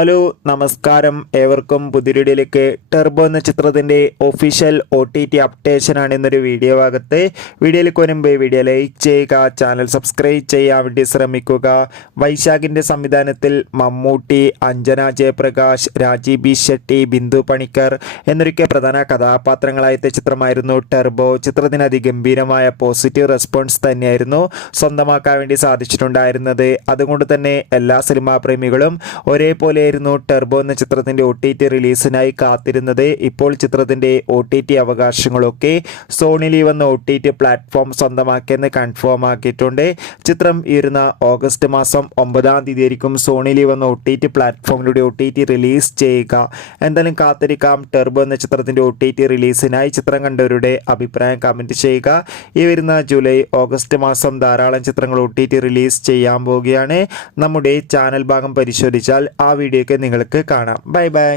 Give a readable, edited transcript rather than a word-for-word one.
Hello നമസ്കാരം ഏവർക്കും പുതിയൊരിടിയിലേക്ക് Turbo എന്ന ചിത്രത്തിൻ്റെ ഒഫീഷ്യൽ OTT അപ്ഡേഷനാണ് എന്നൊരു വീഡിയോ ഭാഗത്ത് വീഡിയോയിലേക്ക് വരുമ്പോൾ വീഡിയോ ലൈക്ക് ചെയ്യുക, ചാനൽ സബ്സ്ക്രൈബ് ചെയ്യാൻ വേണ്ടി ശ്രമിക്കുക. വൈശാഖിൻ്റെ സംവിധാനത്തിൽ മമ്മൂട്ടി, അഞ്ജന ജയപ്രകാശ്, രാജീവ് ബി ഷെട്ടി, ബിന്ദു പണിക്കർ എന്നൊക്കെ പ്രധാന കഥാപാത്രങ്ങളായ ചിത്രമായിരുന്നു ടെർബോ. ചിത്രത്തിന് അതിഗംഭീരമായ പോസിറ്റീവ് റെസ്പോൺസ് തന്നെയായിരുന്നു സ്വന്തമാക്കാൻ വേണ്ടി സാധിച്ചിട്ടുണ്ടായിരുന്നത്. അതുകൊണ്ട് തന്നെ എല്ലാ സിനിമാ പ്രേമികളും ഒരേപോലെ ടെർബോ എന്ന ചിത്രത്തിന്റെ OTT റിലീസിനായി കാത്തിരുന്നത്. ഇപ്പോൾ ചിത്രത്തിന്റെ OTT അവകാശങ്ങളൊക്കെ സോണി ലീവ് എന്ന OTT പ്ലാറ്റ്ഫോം സ്വന്തമാക്കിയെന്ന് കൺഫേം ആക്കിയിട്ടുണ്ട്. ചിത്രം ഈ വരുന്ന ഓഗസ്റ്റ് മാസം 9-ാം തീയതി ആയിരിക്കും സോണി ലീവ് എന്ന OTT പ്ലാറ്റ്ഫോമിലൂടെ OTT റിലീസ് ചെയ്യുക. എന്തായാലും കാത്തിരിക്കാം ടെർബോ എന്ന ചിത്രത്തിന്റെ OTT റിലീസിനായി. ചിത്രം കണ്ടവരുടെ അഭിപ്രായം കമന്റ് ചെയ്യുക. ഈ വരുന്ന ജൂലൈ ഓഗസ്റ്റ് മാസം ധാരാളം ചിത്രങ്ങൾ OTT റിലീസ് ചെയ്യാൻ പോവുകയാണ്. നമ്മുടെ ചാനൽ ഭാഗം പരിശോധിച്ചാൽ ആ വീഡിയോ നിങ്ങൾക്ക് കാണാം. Bye bye.